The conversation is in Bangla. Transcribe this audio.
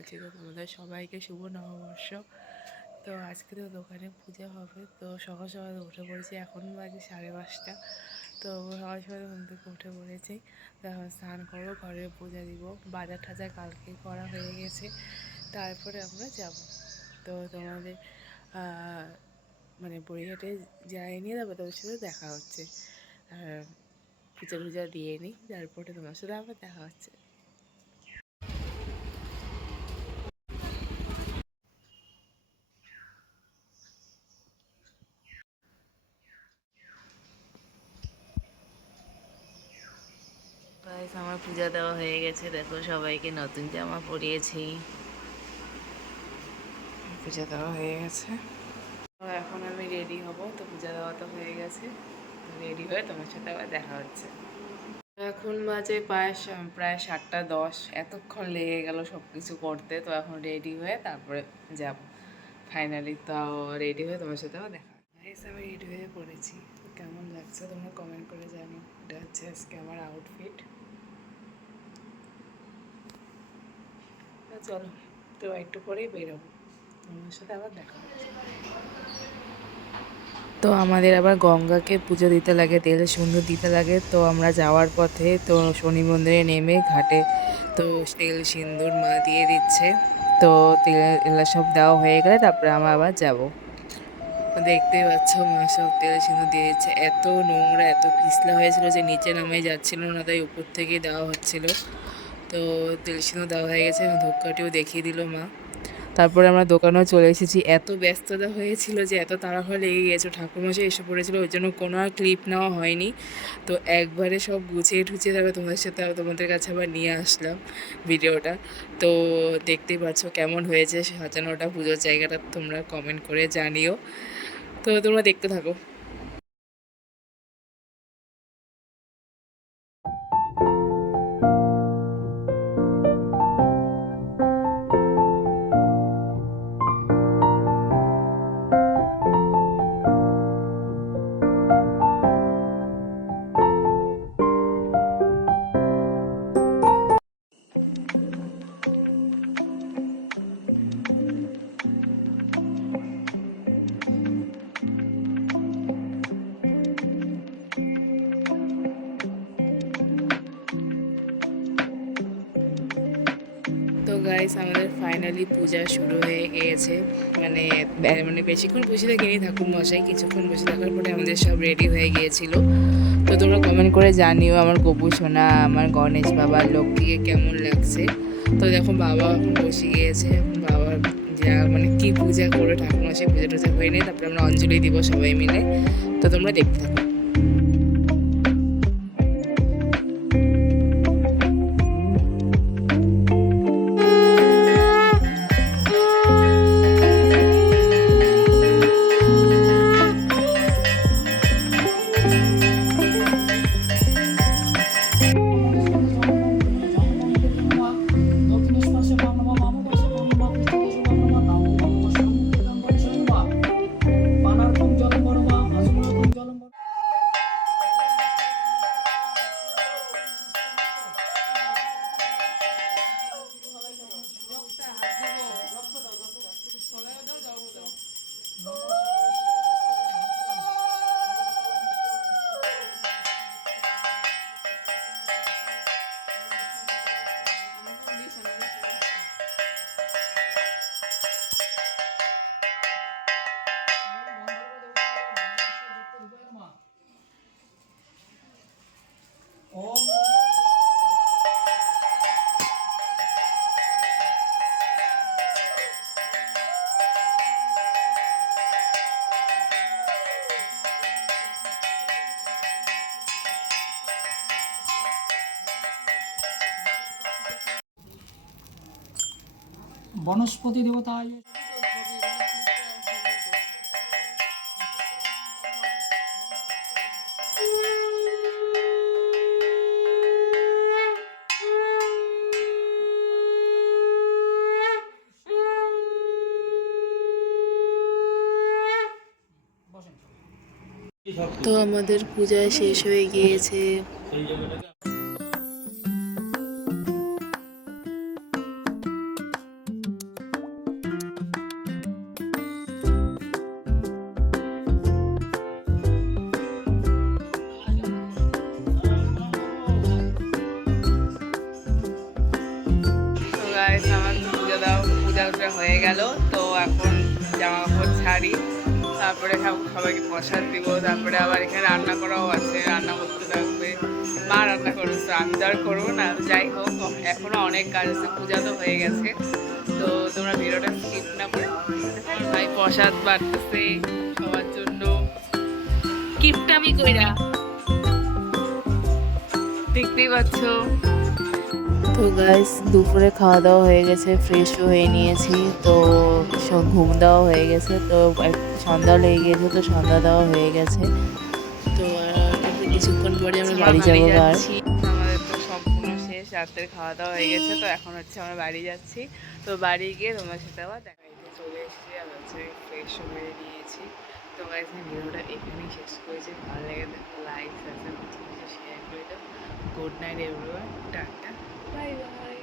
আছি। তো তোমাদের সবাইকে শুভ নববর্ষ। তো আজকে তো দোকানে পূজা হবে, তো সকাল সকাল উঠে পড়েছি, এখন বাজে 5:30। তো সকাল সকাল ঘুম থেকে উঠে পড়েছি, তো এখন স্নান করবো, ঘরের পূজা দিব, বাজার টাজার কালকে করা হয়ে গেছে, তারপরে আমরা যাব। তো তোমাদের মানে বড়িহাটে যাইনি, তারপর তোমার সাথে দেখা হচ্ছে। আর পূজা টুজা দিয়ে নিই, তারপরে তোমার সাথে আবার দেখা হচ্ছে। গাইস, আমার পূজা দেওয়া হয়ে গেছে, দেখো সবাইকে নতুন জামা পরিয়েছি, পূজা দেওয়া হয়ে গেছে। তো এখন আমি রেডি হব, তো পূজা দেওয়া তো হয়ে গেছে, রেডি হয়ে তোমার সাথে আবার দেখা হচ্ছে। এখন বাজে প্রায় 7:10, এতক্ষণ লেগে গেল সব কিছু করতে। তো এখন রেডি হয়ে তারপরে যাব ফাইনালি। তাও রেডি হয়ে তোমার সাথে আবার দেখা গাইস, আমি রেডি হয়ে পড়েছি। কেমন লাগছে তোমরা কমেন্ট করে জানি। এটা হচ্ছে আজকে আমার আউটফিট। চলো, তো একটু পরেই বেরোবো, তোমার সাথে আবার দেখা হচ্ছে। তো আমাদের আবার গঙ্গাকে পুজো দিতে লাগে, তেল সিঁদুর দিতে লাগে। তো আমরা যাওয়ার পথে তো শনি মন্দিরে নেমে ঘাটে তো তেল সিঁদুর মা দিয়ে দিচ্ছে। তো তেল এগুলো সব দেওয়া হয়ে গেলে তারপরে আমরা আবার যাব। দেখতেই পাচ্ছ মা সব তেল সিঁদুর দিয়ে দিচ্ছে। এত নোংরা, এত পিছলা হয়েছিল যে নিচে নামাই যাচ্ছিল না, তাই উপর থেকেই দেওয়া হচ্ছিল। তো তেল সিঁদুর দেওয়া হয়ে গেছে, ধূপকাঠিও দেখিয়ে দিল মা। তারপরে আমরা দোকানেও চলে এসেছি। এত ব্যস্ততা হয়েছিল যে এত তাড়াহুড়ো লেগে গেছে, ঠাকুরমশাই এসে পড়েছিল, ওই জন্য কোনো আর ক্লিপ নেওয়া হয়নি। তো একবারে সব গুছিয়ে ঠুছিয়ে তারপরে তোমাদের সাথে তোমাদের কাছে আবার নিয়ে আসলাম ভিডিওটা। তো দেখতেই পাচ্ছ কেমন হয়েছে সাজানোটা, পুজোর জায়গাটা তোমরা কমেন্ট করে জানিও। তো তোমরা দেখতে থাকো। তো গাইস, আমাদের ফাইনালি পূজা শুরু হয়ে গিয়েছে। মানে মানে বেশিক্ষণ বসে থাকিনি, ঠাকুর মশাই কিছুক্ষণ বসে থাকার পরে আমাদের সব রেডি হয়ে গিয়েছিল। তো তোমরা কমেন্ট করে জানিও আমার গপু সোনা, আমার গণেশ বাবা, লক্ষ্মীকে কেমন লাগছে। তো দেখো বাবা এখন বসে গিয়েছে, এখন বাবার যা মানে কি পূজা করে ঠাকুর মশাই পূজা টুজা হয়ে নেই, তারপরে আমরা অঞ্জলি দিব সবাই মিলে। তো তোমরা দেখতে থাকো। বনস্পতি দেবতায় তো আমাদের পূজা শেষ হয়ে গিয়েছে। সারি, তারপরে সবাইকে প্রসাদ দিব, তারপরে আবার এখানে রান্না করাও আছে, রান্না করতে থাকবে, মা রান্না করবে, তো আমি তো আর করবো না। যাই হোক, এখনো অনেক কাজ আছে, পূজা তো হয়ে গেছে। তো তোমরা ভিডিওটা স্কিপ না করে আমার ভাই প্রসাদ বাড়তেছে সবার জন্য, কিপটামি কইরা, দেখতেই পাচ্ছ। তো গাইস, দুপুরে খাওয়া দাওয়া হয়ে গেছে, ফ্রেশও হয়ে নিয়েছি, তো ঘুম দেওয়া হয়ে গেছে, তো সন্ধ্যা লেগে গিয়েছে, তো সন্ধ্যা দেওয়া হয়ে গেছে। তো কিছুক্ষণ পরে আমরা বাড়ি যাবো। আর আমাদের তো সম্পূর্ণ শেষ, রাতের খাওয়া দাওয়া হয়ে গেছে, তো এখন হচ্ছে আমরা বাড়ি যাচ্ছি। তো বাড়ি গিয়ে তোমার সাথে আবার বাড়িতে চলে এসেছি, আর হচ্ছে ফ্রেশও হয়ে নিয়েছি। তো গাইস, ভিডিওটা এখানেই শেষ করেছি। ভালো লেগে থাকলে লাইক, সাবস্ক্রাইব, শেয়ার করে দাও। Good night everyone, tata, bye bye.